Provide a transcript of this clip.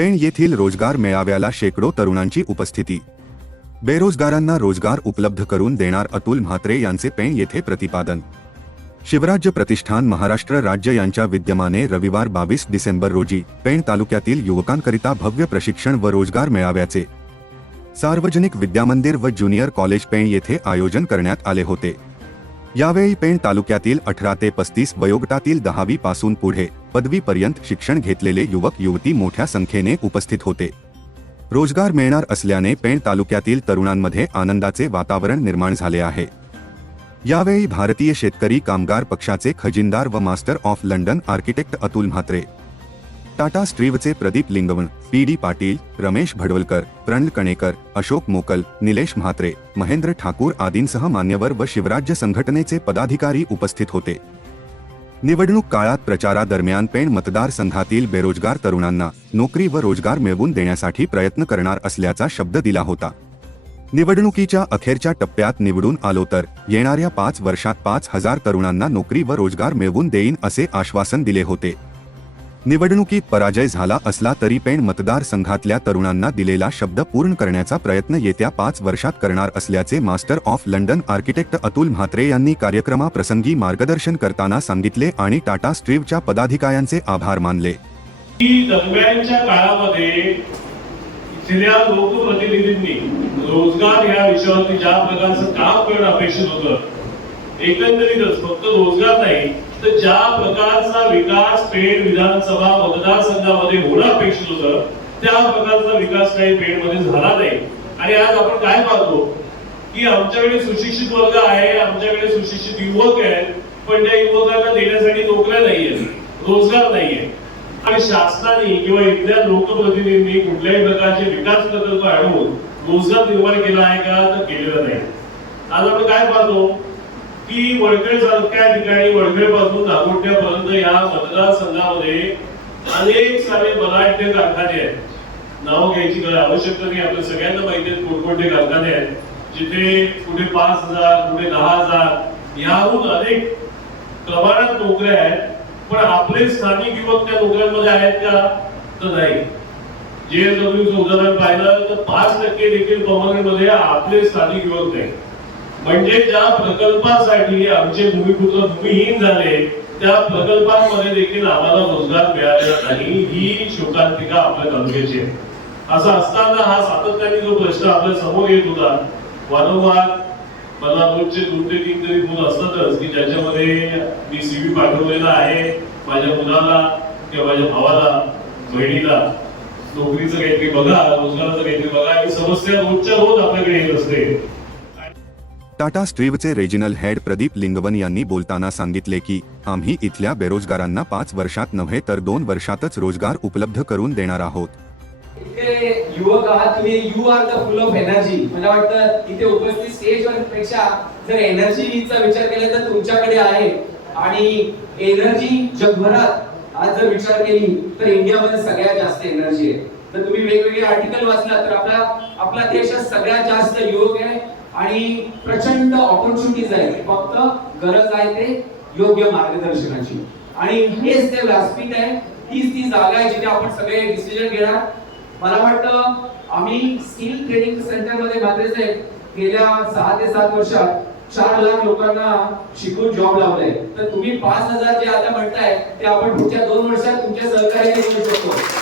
पेण येथील रोजगार मेळाव्याला शेकडो तरुणांची उपस्थिती. बेरोजगारांना रोजगार उपलब्ध करून देणार अतुल म्हात्रे यांचे पेण येथे प्रतिपादन. शिवराज्य प्रतिष्ठान महाराष्ट्र राज्य यांच्या विद्यमाने रविवार बावीस डिसेंबर रोजी पेण तालुक्यातील युवकांकरिता भव्य प्रशिक्षण व रोजगार मेळाव्याचे. सार्वजनिक विद्यामंदिर व ज्युनियर कॉलेज पेण येथे आयोजन करण्यात आले होते. यावेळी पेण तालुक्यातील अठरा ते पस्तीस वयोगटातील दहावी पासून पुढे पदवीपर्यंत शिक्षण घेतलेले युवक युवती मोठ्या संख्येने उपस्थित होते. रोजगार मिळणार असल्याने पेण तालुक्यातील तरुणांमध्ये आनंदाचे वातावरण निर्माण झाले आहे. यावेळी भारतीय शेतकरी कामगार पक्षाचे खजिनदार व master of London architect Atul Mhatre Tata स्ट्रीवचे Pradeep Lingwan P D Patil Ramesh Bhadwalkar Pranal Kanekar Ashok Mokal Nilesh Mhatre Mahendra Thakur आदींसह मान्यवर व शिवराज्य संघटनेचे पदाधिकारी उपस्थित होते. निवडणूक काळात प्रचारादरम्यान पेण मतदारसंघातील बेरोजगार तरुणांना नोकरी व रोजगार मिळवून देण्यासाठी प्रयत्न करणार असल्याचा शब्द दिला होता. निवडणुकीच्या अखेरच्या टप्प्यात निवडून आलो तर येणाऱ्या पाच वर्षात पाच हजार तरुणांना नोकरी व रोजगार मिळवून देईन असे आश्वासन दिले होते. निवडणुकीत पराजय झाला असला तरी पेण मतदारसंघातल्या तरुणांना दिलेला शब्द पूर्ण करण्याचा प्रयत्न येत्या पाच वर्षात करणार असल्याचे master of London architect Atul Mhatre यांनी कार्यक्रमाप्रसंगी मार्गदर्शन करताना सांगितले आणि टाटा स्ट्रीवच्या पदाधिकाऱ्यांचे आभार मानले. काळामध्ये इथल्या लोकप्रतिनिधींनी रोजगार या विषयावरती ज्या प्रकारचं काम करणं अपेक्षित होतं एकंदरीतच फक्त रोजगार नाही तर ज्या प्रकारचा विकास पेड विधानसभा मतदारसंघामध्ये होणं अपेक्षित होतं त्या प्रकारचा विकास काही पेणमध्ये झाला नाही. आणि आज आपण काय पाहतो? की आमच्याकडे सुशिक्षित वर्ग आहे आमच्याकडे सुशिक्षित युवक आहेत पण त्या युवकांना देण्यासाठी नोकऱ्या नाहीये रोजगार नाहीये. आणि शासनाने किंवा इथल्या लोकप्रतिनिधींनी कुठल्याही प्रकारचे विकास प्रकल्प आणून रोजगार निर्माण केला आहे का तर केलेला नाही. आज आपण काय पाहतो? की वडखेड सारख्या ठिकाणी वडखेडपासून दाभोट्यापर्यंत या मतदारसंघामध्ये अनेक सारे बलाढ्य कारखाने आहेत. नाव घ्यायची काही आवश्यकता नाही. आपल्या सगळ्यांना माहिती आहेत कोणकोणते कारखाने आहेत. जिथे कुठे पाच हजार कुठे दहा हजार याहून अनेक प्रमाणात नोकऱ्या आहेत. पण आपले स्थानिक युवक त्या नोकऱ्यांमध्ये आहेत का? तर नाही. जे उदाहरण पाहिलं तर पाच टक्के देखील permanent मध्ये आपले स्थानिक युवक नाही. म्हणजे ज्या प्रकल्पासाठी आमचे भूमिपुत्र भूमिहीन झाले त्या प्रकल्पांमध्ये देखील आम्हाला रोजगार मिळालेला नाही ही शोकांतिका आपल्या तालुक्याची आहे. असं असताना हा सातत्याने जो प्रश्न आपल्यासमोर येत होता वारंवार मला रोजचे दोन ते तीन तरी मुलं असतातच की ज्याच्यामध्ये मी सीव्ही पाठवलेला आहे माझ्या मुलाला किंवा माझ्या भावाला बहिणीला. नोकरीचं काहीतरी बघा रोजगाराचं काहीतरी बघा ही समस्या रोजच्या रोज आपल्याकडे येत असते. टाटा स्ट्रीवचे रेजिनल हेड प्रदीप लिंगवन यांनी बोलताना सांगितले की आम्ही इथल्या बेरोजगारांना पाच वर्षात नव्हे तर दोन वर्षातच रोजगार उपलब्ध करून देणार आहोत. इथे युवक आहात तुम्ही you are the full of energy मला वाटतं इथे उपस्थित स्टेजवर पेक्षा जर एनर्जीचा विचार केला तर तुमच्याकडे आहे. आणि एनर्जी जगभरात आज जर विचार केली तर इंडियामध्ये सगळ्यात जास्त एनर्जी आहे. तर तुम्ही वेगवेगळे आर्टिकल वाचला तर आपला आपला देश सगळ्यात जास्त युवक आहे. आणि प्रचंड ऑपॉर्च्युनिटीज आहेत. फक्त गरज आहे ते योग्य मार्गदर्शनाची. आणि हेच ते व्यासपीठ आहे तीच ती जागा आहे जिथे आपण सगळे डिसिजन घेणार. मला वाटतं आम्ही स्किल ट्रेनिंग सेंटरमध्ये मात्र गेल्या सहा ते सात वर्षात चार लाख लोकांना शिकून जॉब लावलाय. तर तुम्ही पाच हजार जे आता म्हणताय ते आपण पुढच्या दोन वर्षात तुमच्या सहकार्याने करू शकतो.